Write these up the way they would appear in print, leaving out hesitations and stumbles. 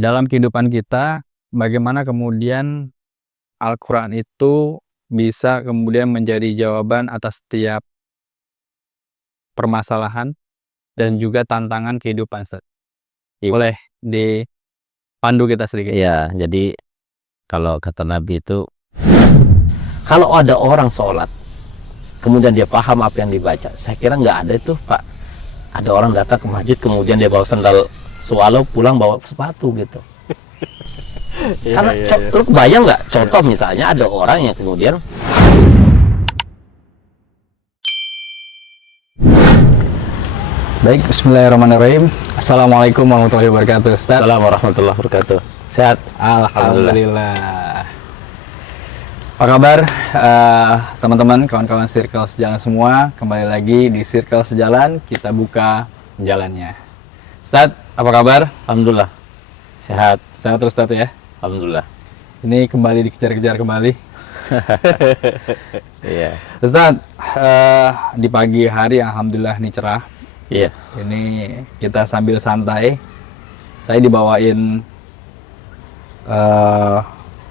dalam kehidupan kita, bagaimana kemudian Al-Quran itu bisa kemudian menjadi jawaban atas setiap permasalahan dan juga tantangan kehidupan, Ustaz. Boleh dipandu kita sedikit? Iya, jadi kalau kata Nabi itu, kalau ada orang sholat, kemudian dia paham apa yang dibaca, saya kira nggak ada itu, Pak. Ada orang datang ke masjid, kemudian dia bawa sandal swallow, pulang bawa sepatu gitu. Karena lu kebayang nggak, contoh misalnya ada orang yang kemudian Baik, bismillahirrahmanirrahim. Assalamualaikum warahmatullahi wabarakatuh, Ustaz. Assalamualaikum warahmatullahi wabarakatuh. Sehat? Alhamdulillah. Apa kabar teman-teman, kawan-kawan Circle Sejalan semua? Kembali lagi di Circle Sejalan, kita buka jalannya. Ustaz, apa kabar? Alhamdulillah. Sehat? Sehat terus, Ustaz ya? Alhamdulillah. Ini kembali dikejar-kejar kembali. Iya. Ustaz, di pagi hari alhamdulillah ini cerah. Iya. Ini kita sambil santai. Saya dibawain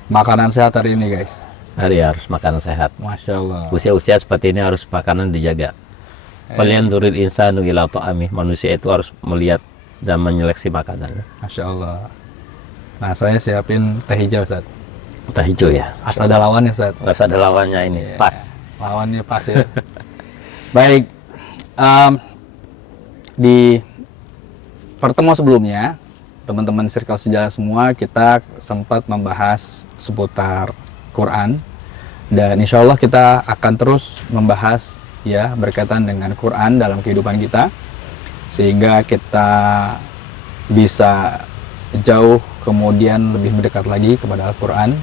makanan sehat hari ini, guys. Hari harus makan sehat. Masya Allah. Usia-usia seperti ini harus makanan dijaga. Kalian turun insanu ila ta'ami. Manusia itu harus melihat dan menyeleksi makanan. Masya Allah. Nah, saya siapin teh hijau, Ustaz. Teh hijau ya. Harus ada lawannya, Ustaz. Harus ada lawannya ini. Iya. Pas. Lawannya pas ya. Baik. Di pertemuan sebelumnya, teman-teman Circle Sejarah semua, kita sempat membahas seputar Quran. Dan insya Allah kita akan terus membahas ya berkaitan dengan Quran dalam kehidupan kita. Sehingga kita bisa jauh kemudian lebih mendekat lagi kepada Al-Quran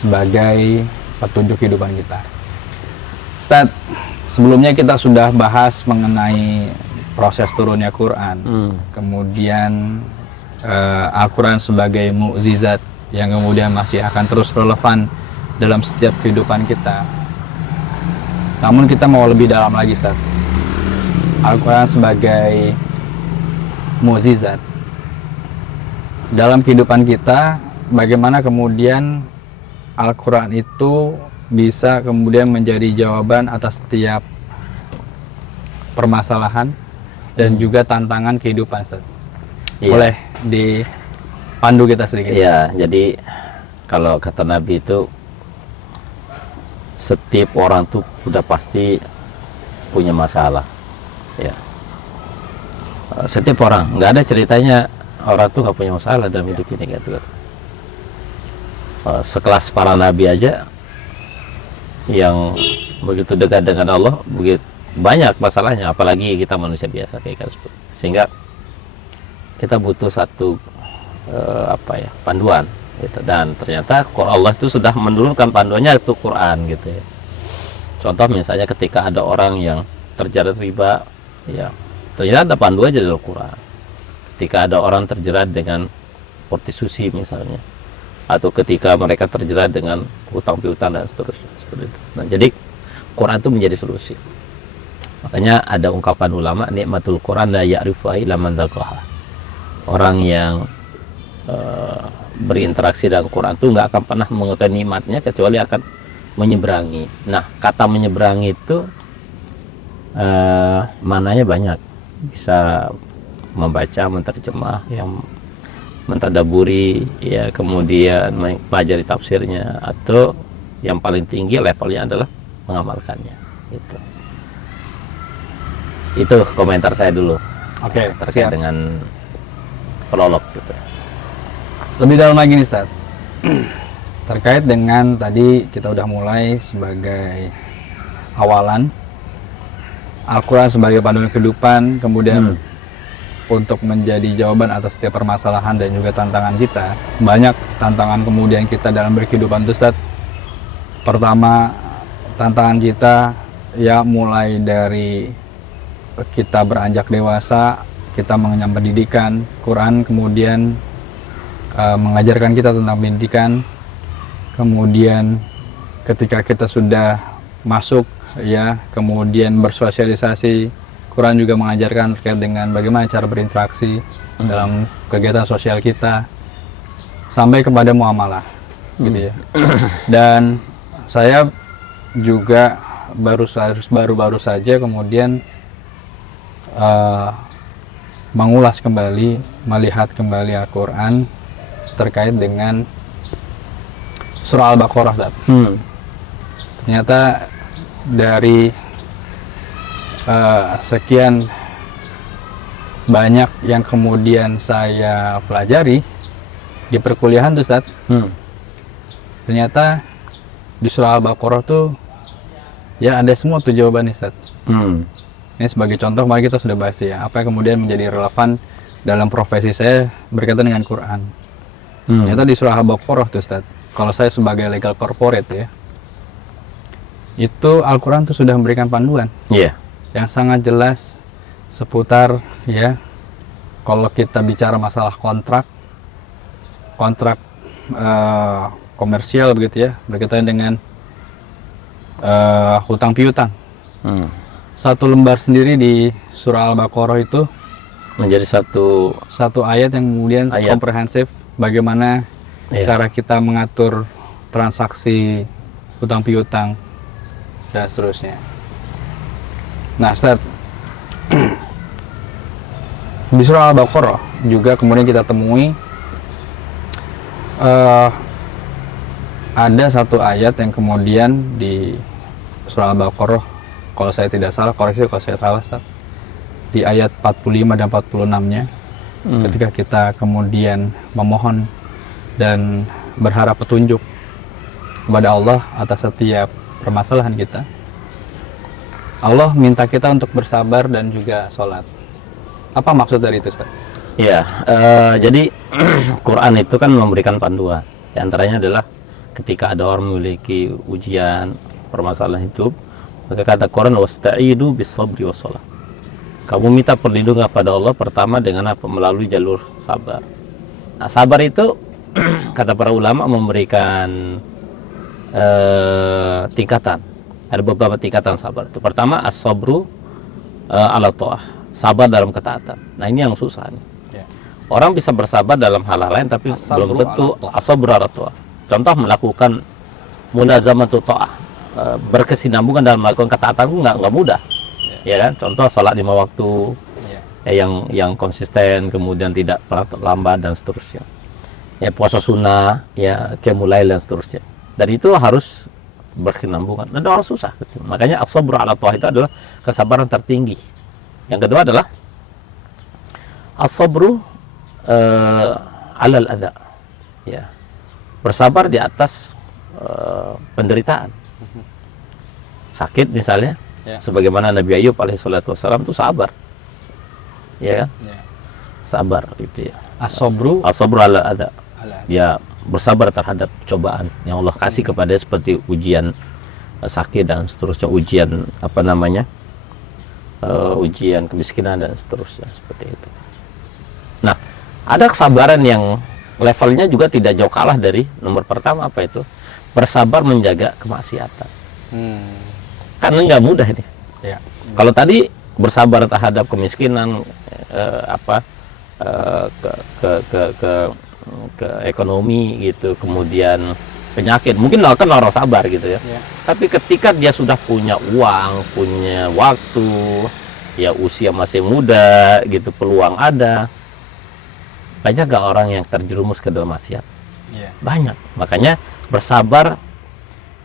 sebagai petunjuk kehidupan kita. Ustaz, sebelumnya kita sudah bahas mengenai proses turunnya Quran, kemudian Al-Quran sebagai mukjizat yang kemudian masih akan terus relevan dalam setiap kehidupan kita. Namun kita mau lebih dalam lagi, Ustaz. Al-Quran sebagai mukjizat dalam kehidupan kita, bagaimana kemudian Al-Quran itu bisa kemudian menjadi jawaban atas setiap permasalahan dan juga tantangan kehidupan, Ustaz. Iya. Boleh dipandu kita sedikit? Iya, jadi kalau kata Nabi itu, setiap orang tuh udah pasti punya masalah. Ya. Setiap orang, nggak ada ceritanya orang tuh nggak punya masalah dalam hidup ini gitu. Sekelas para nabi aja yang begitu dekat dengan Allah, begitu banyak masalahnya, apalagi kita manusia biasa kayak kan, sehingga kita butuh satu panduan gitu. Dan ternyata Allah itu sudah menurunkan panduannya itu Quran gitu ya. Contoh misalnya ketika ada orang yang terjerat riba, ya ternyata panduannya dari Al-Quran. Ketika ada orang terjerat dengan prostitusi misalnya, atau ketika mereka terjerat dengan hutang piutang dan seterusnya seperti itu. Nah, jadi Quran itu menjadi solusi. Makanya ada ungkapan ulama, nikmatul Quran la ya'rifuha illa man dzaqaha. Orang yang berinteraksi dengan Quran itu nggak akan pernah mengetahui nikmatnya kecuali akan menyeberangi. Nah, kata menyeberangi itu maknanya banyak. Bisa membaca, menterjemah, yang mentadaburi, ya, kemudian mempelajari tafsirnya, atau yang paling tinggi levelnya adalah mengamalkannya. Itu komentar saya dulu. Oke, terkait siap. dengan prolog gitu. Lebih dalam lagi nih, Ustaz. Terkait dengan tadi kita udah mulai sebagai awalan Al-Quran sebagai panduan kehidupan, kemudian untuk menjadi jawaban atas setiap permasalahan dan juga tantangan kita. Banyak tantangan kemudian kita dalam berkehidupan itu, Ustaz. Pertama, tantangan kita ya mulai dari kita beranjak dewasa, kita mengenyam pendidikan, Quran kemudian mengajarkan kita tentang pendidikan. Kemudian ketika kita sudah masuk ya, kemudian bersosialisasi, Quran juga mengajarkan terkait dengan bagaimana cara berinteraksi dalam kegiatan sosial kita. sampai kepada muamalah gitu ya. Dan saya juga baru-baru saja kemudian mengulas kembali, melihat kembali Al-Quran terkait dengan surah Al-Baqarah, Ustaz. Ternyata dari sekian banyak yang kemudian saya pelajari di perkuliahan tuh, Ustaz, ternyata di surah Al-Baqarah tuh ya ada semua tuh jawabannya, Ustaz. Ini sebagai contoh, mari kita sudah bahas ya, apa yang kemudian menjadi relevan dalam profesi saya berkaitan dengan Quran. Ternyata di surah Al-Baqarah tuh, Ustaz, kalau saya sebagai legal corporate ya, itu Al-Quran tuh sudah memberikan panduan yang sangat jelas seputar ya, kalau kita bicara masalah kontrak komersial begitu ya, berkaitan dengan hutang piutang. Satu lembar sendiri di surah Al-Baqarah itu menjadi satu ayat yang kemudian komprehensif bagaimana cara kita mengatur transaksi hutang piutang dan seterusnya. Nah, Ustaz, di surah Al-Baqarah juga kemudian kita temui ada satu ayat yang kemudian di surah Al-Baqarah, kalau saya tidak salah, koreksi kalau saya salah, Ustaz, di ayat 45 dan 46-nya, ketika kita kemudian memohon dan berharap petunjuk kepada Allah atas setiap permasalahan kita, Allah minta kita untuk bersabar dan juga sholat. Apa maksud dari itu, Ustaz? Ya, jadi Quran itu kan memberikan panduan. Di antaranya adalah ketika ada orang memiliki ujian, permasalahan hidup, maka kata Quran, wasta'inu bis-sabri was-shalah. Kamu minta perlindungan pada Allah pertama dengan apa? Melalui jalur sabar. Nah, sabar itu kata para ulama memberikan tingkatan. Ada beberapa tingkatan sabar. Itu pertama as-sabru ala ta'ah, sabar dalam ketaatan. Nah, ini yang susah nih. Orang bisa bersabar dalam hal lain tapi belum tentu as-sabru ala ta'ah. Contoh melakukan munazamatu ta'ah, berkesinambungan dalam melakukan ketaatan itu nggak mudah, ya kan? Contoh salat 5 waktu, yang konsisten, kemudian tidak pernah terlambat dan seterusnya. Ya, puasa sunnah, ya qiyamul lail dan seterusnya. Dan itu harus berkesinambungan dan orang susah. Gitu. Makanya as-sabru ala ta'ah itu adalah kesabaran tertinggi. Yang kedua adalah as-sabru alal adha, ya, bersabar di atas penderitaan. Sakit misalnya, sebagaimana Nabi Ayub alaihissalatu wassalam itu sabar, ya kan? Sabar itu ya. As-sabru ala adha, ya, bersabar terhadap cobaan yang Allah kasih kepada seperti ujian sakit dan seterusnya, ujian apa namanya, ujian kemiskinan dan seterusnya, seperti itu. Nah, ada kesabaran yang levelnya juga tidak jauh kalah dari nomor pertama, apa itu? Bersabar menjaga kemaksiatan. Karena nggak mudah ini. Kalau tadi bersabar terhadap kemiskinan, ke ekonomi gitu, kemudian penyakit, mungkin kan orang sabar gitu ya. Tapi ketika dia sudah punya uang, punya waktu, ya usia masih muda gitu, peluang ada, banyak gak orang yang terjerumus ke dalam maksiat? Banyak. Makanya bersabar,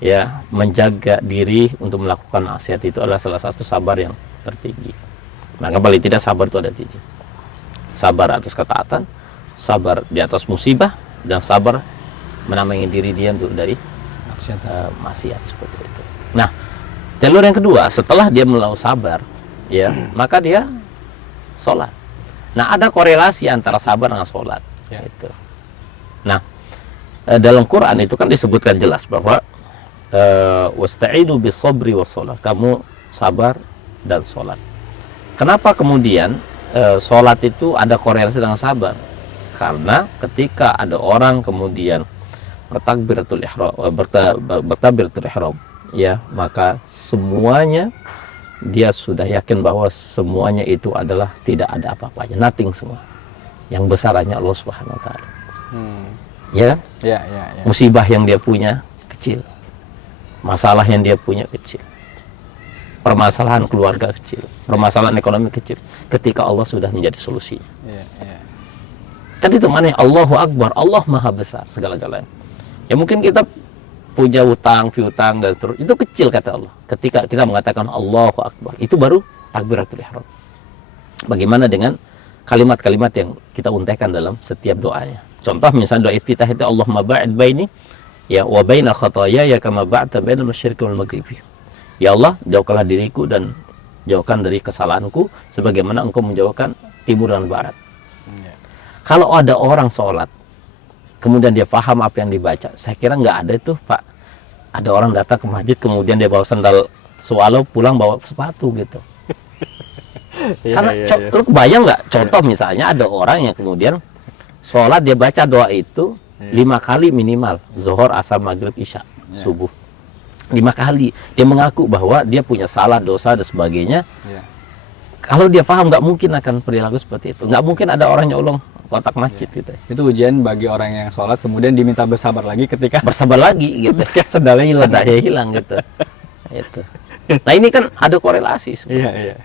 ya, menjaga diri untuk melakukan maksiat itu adalah salah satu sabar yang tertinggi. Maka paling tidak sabar itu ada tinggi. Sabar atas ketaatan, sabar di atas musibah, dan sabar menamai diri dia untuk dari maksiat seperti itu. Nah, jalur yang kedua, setelah dia melakukan sabar, ya, maka dia sholat. Nah, ada korelasi antara sabar dengan sholat. Itu. Nah, dalam Quran itu kan disebutkan jelas bahwa wasta'inu bis-sabri was-shalah, kamu sabar dan sholat. Kenapa kemudian sholat itu ada korelasi dengan sabar? Karena ketika ada orang kemudian bertakbiratul ihram, ya, maka semuanya dia sudah yakin bahwa semuanya itu adalah tidak ada apa-apanya, nothing semua. Yang besar hanya Allah Subhanahu wa taala. Ya kan? Ya, ya, ya. Musibah yang dia punya kecil, masalah yang dia punya kecil, permasalahan keluarga kecil, permasalahan ekonomi kecil, ketika Allah sudah menjadi solusi. Ya, ya. Kan itu mana Allahu Akbar, Allah Maha Besar segala-galanya. Ya mungkin kita punya utang, piutang dan seterusnya, itu kecil kata Allah. Ketika kita mengatakan Allahu Akbar, itu baru takbiratul ihram. Bagaimana dengan kalimat-kalimat yang kita untaikan dalam setiap doanya? Contoh misalnya doa iftitah itu Allahumma ba'id baini ya wa baina khataaya kama ba'ta bainal masyriqi wal maghribi. Ya Allah, jauhkanlah diriku dan jauhkan dari kesalahanku sebagaimana Engkau menjauhkan timur dan barat. Ya. Kalau ada orang sholat kemudian dia paham apa yang dibaca, saya kira nggak ada itu Pak. Ada orang datang ke masjid kemudian dia bawa sandal swallow pulang bawa sepatu gitu. Ya, Karena ya, ya. lu bayang nggak? Contoh misalnya ada orang yang kemudian sholat dia baca doa itu 5 kali minimal, zuhur, asar, maghrib, isya, subuh. 5 kali. Dia mengaku bahwa dia punya salah, dosa dan sebagainya. Ya. Kalau dia paham nggak mungkin akan perilaku seperti itu. Nggak mungkin ada orang nyolong kotak masjid gitu. Itu ujian bagi orang yang sholat kemudian diminta bersabar lagi ketika Bersabar lagi gitu. sendalnya hilang. Sendalnya hilang gitu. Itu. Nah ini kan ada korelasi sebenarnya. Iya, iya.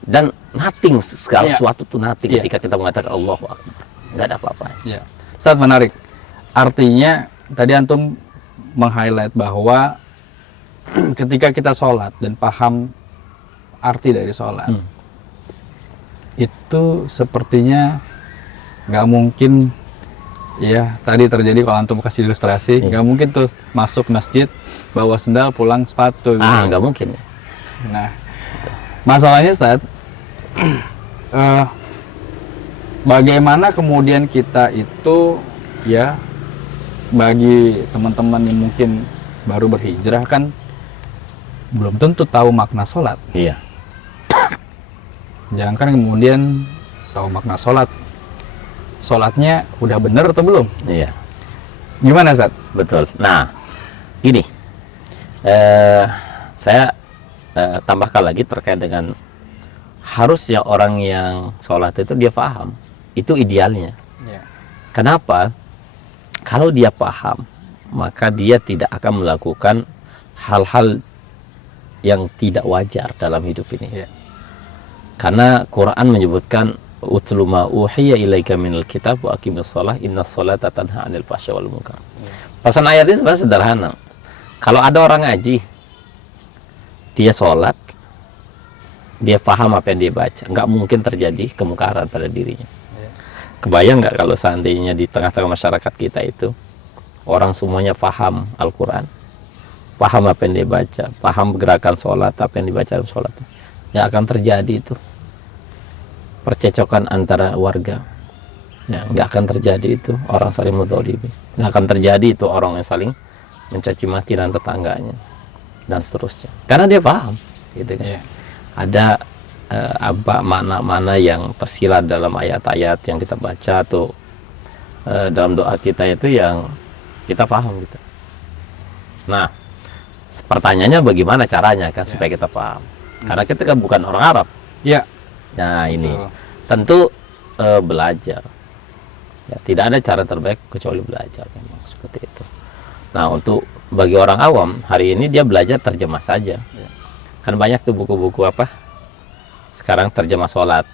Dan nothing, segala Iya. sesuatu tuh nothing Iya. ketika kita mengatakan Allahu Akbar. Nggak ada apa-apa. Ya. Ustaz, menarik. Artinya tadi antum meng-highlight bahwa ketika kita sholat dan paham arti dari sholat, itu sepertinya nggak mungkin ya tadi terjadi kalau antum kasih ilustrasi, nggak mungkin tuh masuk masjid bawa sendal pulang sepatu gitu. Nggak mungkin. Nah, masalahnya Ustaz, bagaimana kemudian kita itu ya bagi teman-teman yang mungkin baru berhijrah kan belum tentu tahu makna sholat. Iya. Jangan kan kemudian tahu makna sholat, sholatnya udah bener atau belum? Iya. Gimana Ustaz? Betul. Nah, gini, saya tambahkan lagi terkait dengan harusnya orang yang sholat itu dia paham, itu idealnya. Ya. Kenapa? Kalau dia paham, maka dia tidak akan melakukan hal-hal yang tidak wajar dalam hidup ini. Ya. Karena Quran menyebutkan utlu ma uhiya ilaika minal kitab wa aqimis shalah innas sholata tanha 'anil fahsya wal munkar. Pesan ayat ini sebenarnya sederhana. Kalau ada orang ngaji, dia sholat, dia paham apa yang dia baca, nggak mungkin terjadi kemungkaran pada dirinya. Kebayang nggak kalau seandainya di tengah-tengah masyarakat kita itu orang semuanya paham Al-Quran, paham apa yang dia baca, paham gerakan sholat, apa yang dibaca dalam sholat, nggak akan terjadi itu percecokan antara warga, ya, nggak akan terjadi itu orang saling menzalimi, nggak akan terjadi itu orang yang saling mencaci maki dan tetangganya dan seterusnya, karena dia paham, gitu kan. Ya. Ada apa makna-makna yang tersirat dalam ayat-ayat yang kita baca atau dalam doa kita itu yang kita paham gitu. Nah, pertanyaannya bagaimana caranya kan supaya kita paham? Karena kita kan bukan orang Arab. Ya. Nah ini Betul. tentu belajar. Ya, tidak ada cara terbaik kecuali belajar memang seperti itu. Nah untuk bagi orang awam hari ini dia belajar terjemah saja. Kan banyak tuh buku-buku apa? Sekarang terjemah sholat.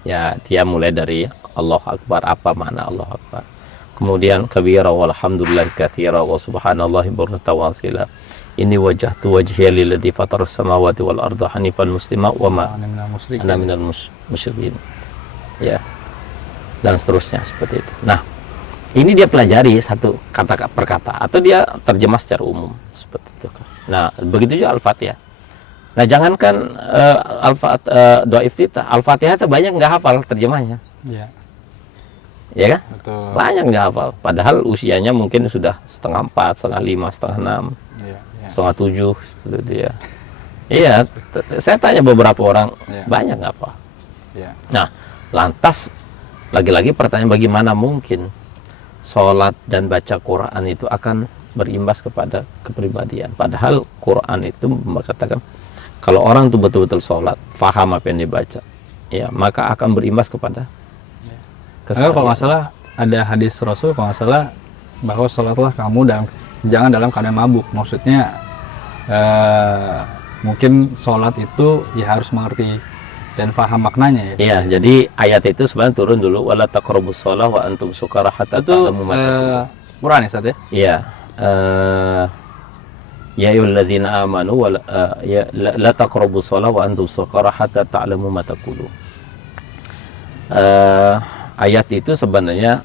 Ya dia mulai dari Allah Akbar, apa makna Allah Akbar. Kemudian kabira walhamdulillah katsira wa subhanallahi bukratan wa asila. Ini wajhtu wajhiya lilladzi fataras samawati wal arda hanifan muslima wa ma ana minal musyrikin. Ya. Dan seterusnya seperti itu. Nah, ini dia pelajari satu kata per kata atau dia terjemah secara umum seperti itu. Nah, begitu juga Al-Fatihah. Nah, jangankan doa iftitah, Al-Fatihah itu banyak nggak hafal terjemahnya. Ya. Ya kan? Betul. Banyak nggak hafal. Padahal usianya mungkin sudah 3/4, 5/4, 5/6, Ya. 6/7 seperti itu ya. Iya, saya tanya beberapa orang, banyak nggak hafal. Ya. Nah, lantas lagi-lagi pertanyaan bagaimana mungkin sholat dan baca Quran itu akan berimbas kepada kepribadian. Padahal Quran itu mengatakan kalau orang itu betul-betul sholat, faham apa yang dibaca, ya maka akan berimbas kepada Kalau nggak salah ada hadis Rasul kalau nggak salah bahwa sholatlah kamu jangan dalam keadaan mabuk. Maksudnya mungkin sholat itu ya harus mengerti dan faham maknanya ya. Iya, jadi ayat itu sebenarnya turun dulu wala taqrabus shalah wa antum sukara hatta Itu ta'lamu ma taqulun. Quran ya Ustaz ya? Iya. Ya ayyuhalladzina amanu la taqrabus shalah wa antum sukara hatta ta'lamu ma taqulun. Ayat itu sebenarnya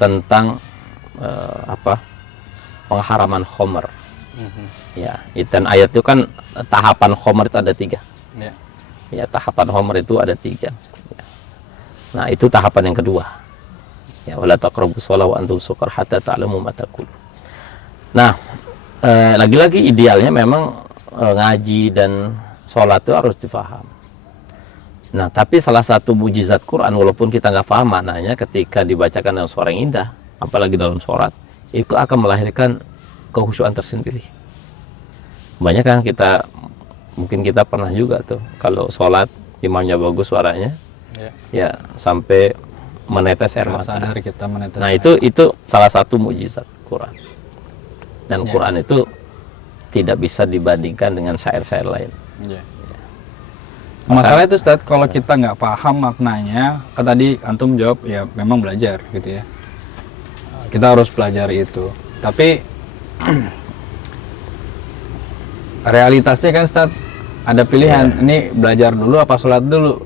tentang pengharaman khamr. Ya, dan ayat itu kan tahapan khamr itu ada 3. Ya. Ya, tahapan khamr itu ada 3. Ya. Nah, itu tahapan yang kedua. Ya, wala taqrabus shalah wa antum sukara hatta ta'lamu ma taqulun. Nah, lagi-lagi idealnya memang ngaji dan sholat itu harus difaham. Nah, tapi salah satu mujizat Quran, walaupun kita nggak paham maknanya, ketika dibacakan dengan suara yang indah, apalagi dalam sholat, itu akan melahirkan kehusyuan tersendiri. Banyak kan mungkin kita pernah juga tuh, kalau sholat imamnya bagus suaranya, ya sampai menetes air mata. Sadar kita menetes. Nah, itu salah satu mujizat Quran. Dan Quran itu tidak bisa dibandingkan dengan syair-syair lain. Masalah itu Ustaz, kalau kita nggak paham maknanya, kan tadi antum jawab ya memang belajar gitu ya. Kita harus pelajari itu. Tapi realitasnya kan Ustaz, ada pilihan. Ini belajar dulu apa sholat dulu?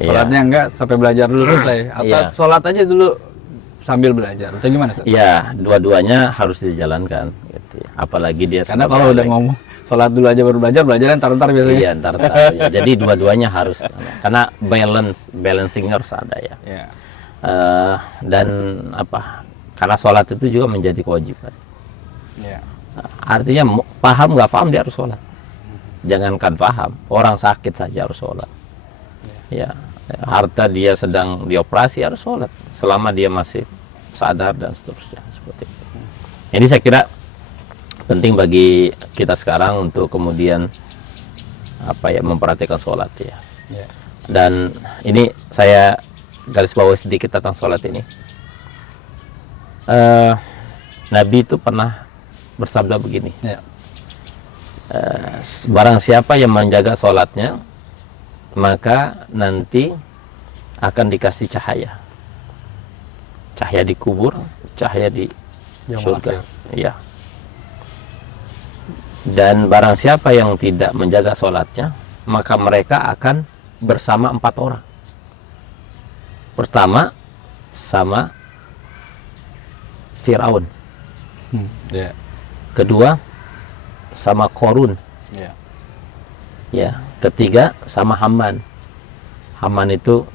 Sholatnya enggak sampai belajar dulu selesai. Atau sholat aja dulu sambil belajar. Itu gimana Ustaz? Iya, dua-duanya harus dijalankan. Gitu ya. Apalagi dia karena kalau udah ngomong sholat dulu aja baru belajar ntar biasanya. Iya, ntar. Ya. Jadi dua-duanya harus. Karena balancing harus ada ya. Dan karena sholat itu juga menjadi kewajiban. Artinya paham nggak paham dia harus sholat. Jangankan paham, orang sakit saja harus sholat. Ya, harta dia sedang dioperasi harus sholat selama dia masih sadar dan seterusnya seperti itu. Jadi saya kira penting bagi kita sekarang untuk kemudian memperhatikan sholat ya. Dan ini saya garis bawahi sedikit tentang sholat ini. Nabi itu pernah bersabda begini. Barang siapa yang menjaga sholatnya, maka nanti akan dikasih cahaya di kubur, cahaya di surga. Ya. Dan barang siapa yang tidak menjaga sholatnya, maka mereka akan bersama 4 orang. Pertama sama Fir'aun. Kedua sama Korun. Ya, ketiga sama Haman. Haman itu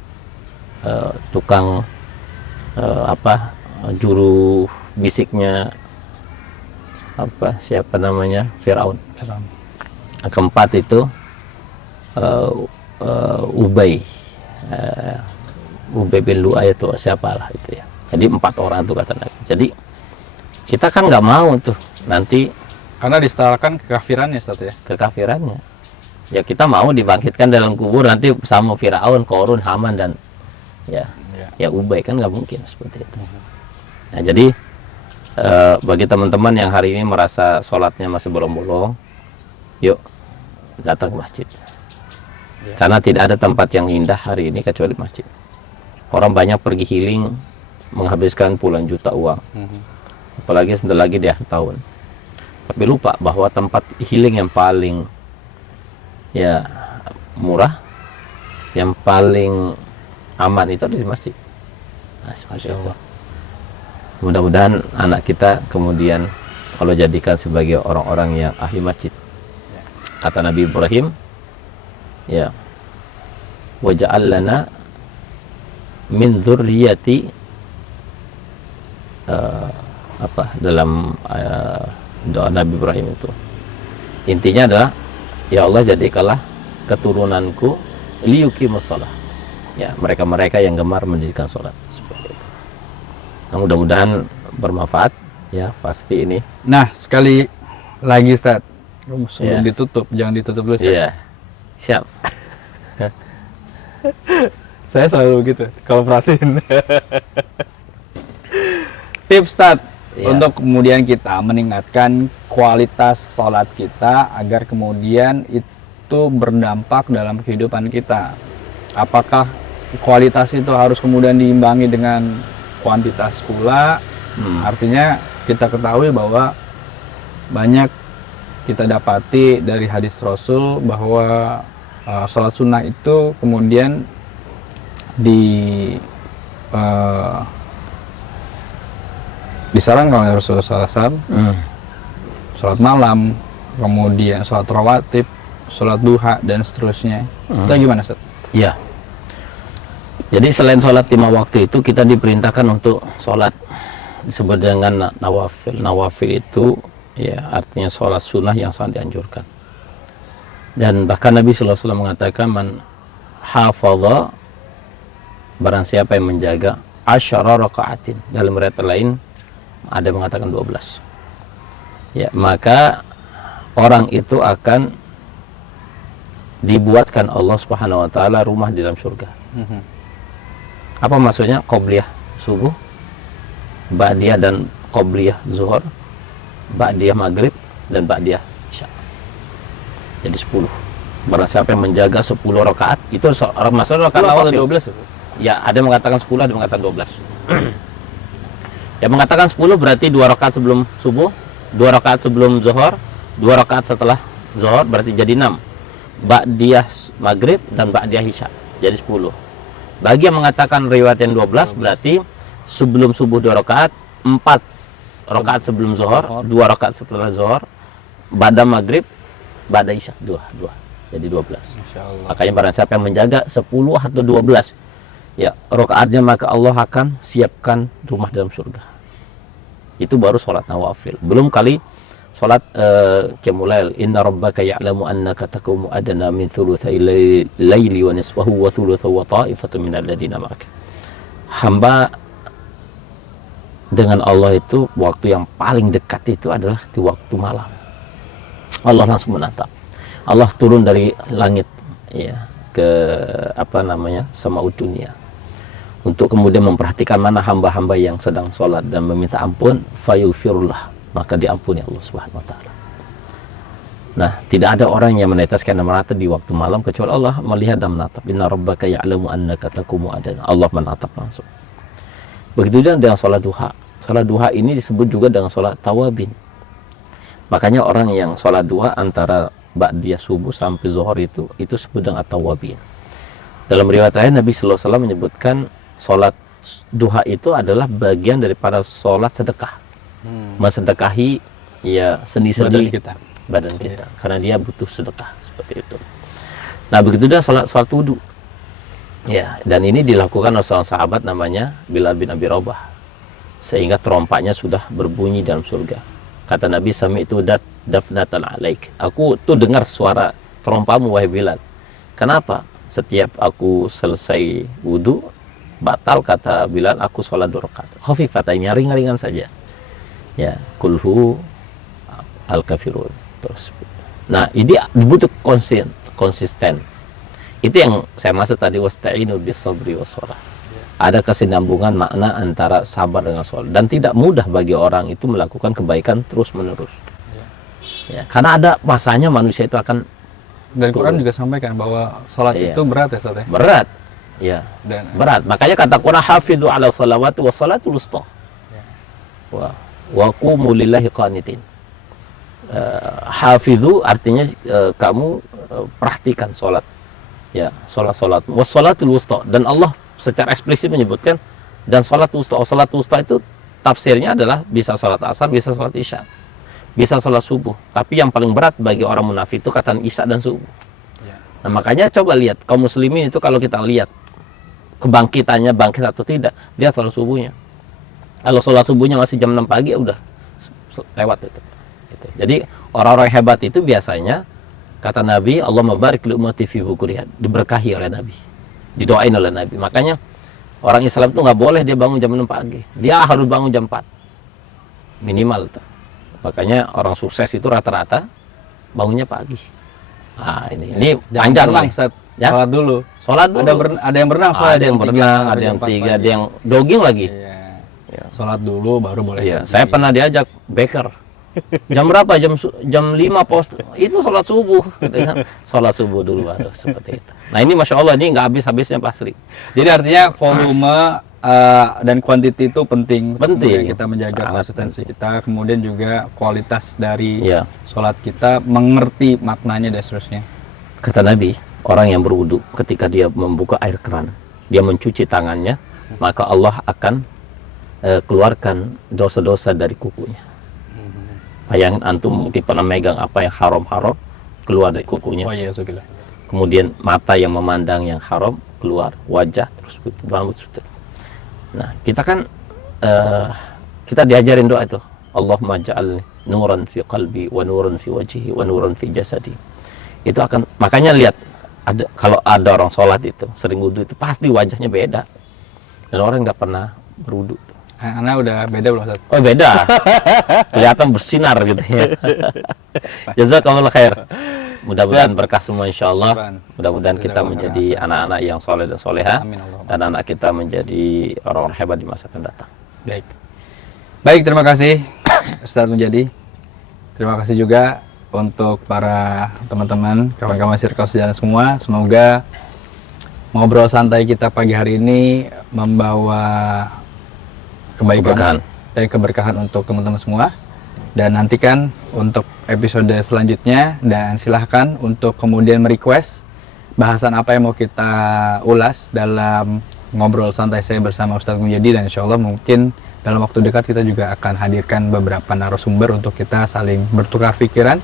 tukang juru bisiknya siapa namanya, Fir'aun. Keempat itu Ubay bin Lu'ay itu siapalah itu ya. Jadi 4 orang itu kata Nabi. Jadi kita kan nggak mau tuh nanti karena disetarakan kekafirannya Ustaz ya. Kekafirannya. Ya kita mau dibangkitkan dalam kubur nanti sama Firaun, Korun, Haman dan ya Ubay, kan nggak mungkin seperti itu. Nah, jadi bagi teman-teman yang hari ini merasa sholatnya masih bolong-bolong, yuk datang ke masjid. Karena tidak ada tempat yang indah hari ini kecuali masjid. Orang banyak pergi healing, menghabiskan puluhan juta uang. Apalagi sebentar lagi di akhir tahun. Tapi lupa bahwa tempat healing yang paling murah, yang paling aman itu di masjid. Masya Allah. Mudah-mudahan anak kita kemudian Allah jadikan sebagai orang-orang yang ahli masjid. Kata Nabi Ibrahim, ya, waja'al lana min dzurriyyati dalam doa Nabi Ibrahim itu. Intinya adalah, ya Allah jadikanlah keturunanku liyuqimus shalah. Ya, mereka-mereka yang gemar mendirikan sholat seperti itu. Nah, mudah-mudahan bermanfaat ya, pasti ini. Nah, sekali lagi Ustaz, sebelum ditutup, jangan ditutup dulu Ustaz. Iya. Siap. Saya selalu gitu kalau perhatiin. tips Ustadz Ya. untuk kemudian kita meningkatkan kualitas sholat kita agar kemudian itu berdampak dalam kehidupan kita. Apakah kualitas itu harus kemudian diimbangi dengan kuantitas pula? Artinya kita ketahui bahwa banyak kita dapati dari hadis Rasul bahwa sholat sunnah itu kemudian disarankan oleh Rasulullah SAW, sholat malam, kemudian sholat rawatib, sholat duha, dan seterusnya. Itu gimana, Ustaz? Ya. Jadi selain sholat 5 waktu itu, kita diperintahkan untuk sholat disebut dengan nawafil. Nawafil itu ya artinya sholat sunnah yang sangat dianjurkan. Dan bahkan Nabi SAW mengatakan, man hafadha, barang siapa yang menjaga asyara raka'atin, dalam riwayat lain ada mengatakan 12, ya, maka orang itu akan dibuatkan Allah Subhanahu wa taala rumah di dalam surga. Apa maksudnya? Qobliyah subuh, ba'diyah dan qobliyah zuhur, ba'diyah maghrib, dan ba'diyah isya. Jadi 10. Barang siapa yang menjaga 10 rakaat, itu maksudnya rakaat awal 12, Ustaz? ya, ada yang mengatakan 10, ada yang mengatakan 12. Yang mengatakan 10 berarti 2 rakaat sebelum subuh, 2 rakaat sebelum zuhur, 2 rakaat setelah zuhur, berarti jadi 6. Ba'diyah maghrib dan ba'diyah isya, jadi 10. Bagi yang mengatakan riwayat yang 12 berarti sebelum subuh 2 rakaat, 4 rakaat sebelum zuhur, 2 rakaat setelah zuhur, ba'da maghrib, ba'da isya, 2. Jadi 12. Masya Allah. Makanya barang siapa yang menjaga 10 atau 12 ya rakaatnya, maka Allah akan siapkan rumah dalam surga. Itu baru sholat nawafil. Belum kali sholat qiyamul, inna rabbaka ya'lamu annaka taqumu adna min thulutsai laili wa nisfahu wa thulutsahu wa ta'ifatun minal ladina ma'aka. Hamba dengan Allah itu waktu yang paling dekat itu adalah di waktu malam. Allah langsung menatap. Allah turun dari langit ya ke sama dunia untuk kemudian memperhatikan mana hamba-hamba yang sedang sholat dan meminta ampun, fayufirullah, maka diampuni Allah Subhanahu wa taala. Nah, tidak ada orang yang meneteskan dan menatap di waktu malam kecuali Allah melihat dan menatap. Inna rabbaka ya'lamu annaka taqumu adna. Allah menatap langsung. Begitu juga dengan sholat duha. Sholat duha ini disebut juga dengan sholat tawabin. Makanya orang yang sholat duha antara ba'diyah subuh sampai zuhur itu disebut dengan tawabin. Dalam riwayat lain Nabi sallallahu alaihi wasallam menyebutkan sholat duha itu adalah bagian daripada sholat sedekah. Mensedekahi ya sendi-sendi badan kita, karena dia butuh sedekah seperti itu. Nah, begitu dah sholat wudu. Ya, dan ini dilakukan oleh seorang sahabat namanya Bilal bin Abi Rabah, sehingga terompaknya sudah berbunyi dalam surga. Kata Nabi, sami itu dafnatan alaik. Aku tuh dengar suara terompamu wahai Bilal. Kenapa? Setiap aku selesai wudu, batal, kata Bilal, aku sholat 2 rakaat. Khafifatainya, ringan-ringan saja. Ya, kulhu al-kafirun. Terus. Nah, ini butuh konsisten. Itu yang saya maksud tadi, wasta'inu bis-sabri was-shalah. Ada kesinambungan makna antara sabar dengan sholat, dan tidak mudah bagi orang itu melakukan kebaikan terus-menerus. Ya, karena ada masanya manusia itu akan, dan Quran juga sampaikan bahwa sholat itu berat ya, Ustaz ya? Berat. Ya, berat. Makanya kata Quran, hafidhu ala salawati wa salatul wusta. Wa qumu lillahi qanitin. Hafidhu artinya kamu perhatikan sholat. Ya, sholat wa salatul wusta. Dan Allah secara eksplisit menyebutkan, dan sholat wusta. Sholat wusta itu tafsirnya adalah bisa sholat asar, bisa sholat isya, bisa sholat subuh. Tapi yang paling berat bagi orang munafik itu kata isya dan subuh. Nah, makanya coba lihat kaum muslimin itu, kalau kita lihat kebangkitannya bangkit atau tidak, lihat sholat subuhnya. Kalau sholat subuhnya masih jam 6 pagi, udah lewat itu. Jadi orang-orang hebat itu biasanya, kata Nabi, Allahumma barik li ummati fi bukuriha, diberkahi oleh Nabi, didoain oleh Nabi. Makanya orang Islam itu nggak boleh dia bangun jam 6 pagi, dia harus bangun jam 4 minimal tuh. Makanya orang sukses itu rata-rata bangunnya pagi. Nah, ini panjang lah. Ya? Sholat dulu. Ada yang berenang, ada yang berenang, ada yang 3, ada yang 4, ada yang jogging lagi. Ya. Sholat dulu baru boleh. Iya, ngaji. saya pernah diajak beker. Jam berapa? Jam 5 pos. Itu sholat subuh. Gitu kan. Sholat subuh dulu baru seperti itu. Nah ini Masya Allah, ini nggak habis-habisnya pasti. Jadi artinya volume dan quantity itu penting. Penting. Kemudian kita menjaga Sangat konsistensi kita, kemudian juga kualitas dari Iya. sholat kita, mengerti maknanya dan seterusnya. Kata Nabi, orang yang berwudu ketika dia membuka air keran, dia mencuci tangannya, maka Allah akan keluarkan dosa-dosa dari kukunya. Bayangin antum mungkin pernah megang apa yang haram-haram, keluar dari kukunya. Oh iya, alhamdulillah. Kemudian mata yang memandang yang haram keluar, wajah terus rambut sudah. Nah kita kan kita diajarin doa itu, Allahumma ja'al nuran fi qalbi wa nuran fi wajhi wa nuran fi jasadi. Itu akan, makanya lihat kalau ada orang sholat itu sering wudu itu pasti wajahnya beda, dan orang nggak pernah berwudu. Anak udah beda belum, Ustaz? Oh beda, kelihatan bersinar gitu ya. Jazakallah khair. Mudah-mudahan berkah semua insya Allah. Mudah-mudahan kita menjadi anak-anak yang soleh dan soleha, Amin Allah. dan anak kita menjadi orang-orang hebat di masa akan datang. Baik. Baik, terima kasih Ustaz Mujadi. Terima kasih juga untuk para teman-teman, kawan-kawan Circle Sejalan semua. Semoga ngobrol santai kita pagi hari ini membawa kebaikan dan keberkahan untuk teman-teman semua. Dan nantikan untuk episode selanjutnya, dan silahkan untuk kemudian merequest bahasan apa yang mau kita ulas dalam ngobrol santai saya bersama Ustadz Mujadi, dan insya Allah mungkin dalam waktu dekat kita juga akan hadirkan beberapa narasumber untuk kita saling bertukar pikiran,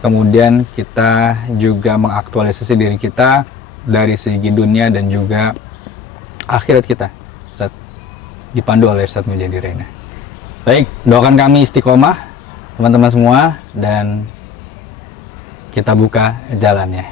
kemudian kita juga mengaktualisasi diri kita dari segi dunia dan juga akhirat kita, Ustadz, dipandu oleh Ustadz Mujadi Reina. Baik, doakan kami istiqomah teman-teman semua, dan kita buka jalannya.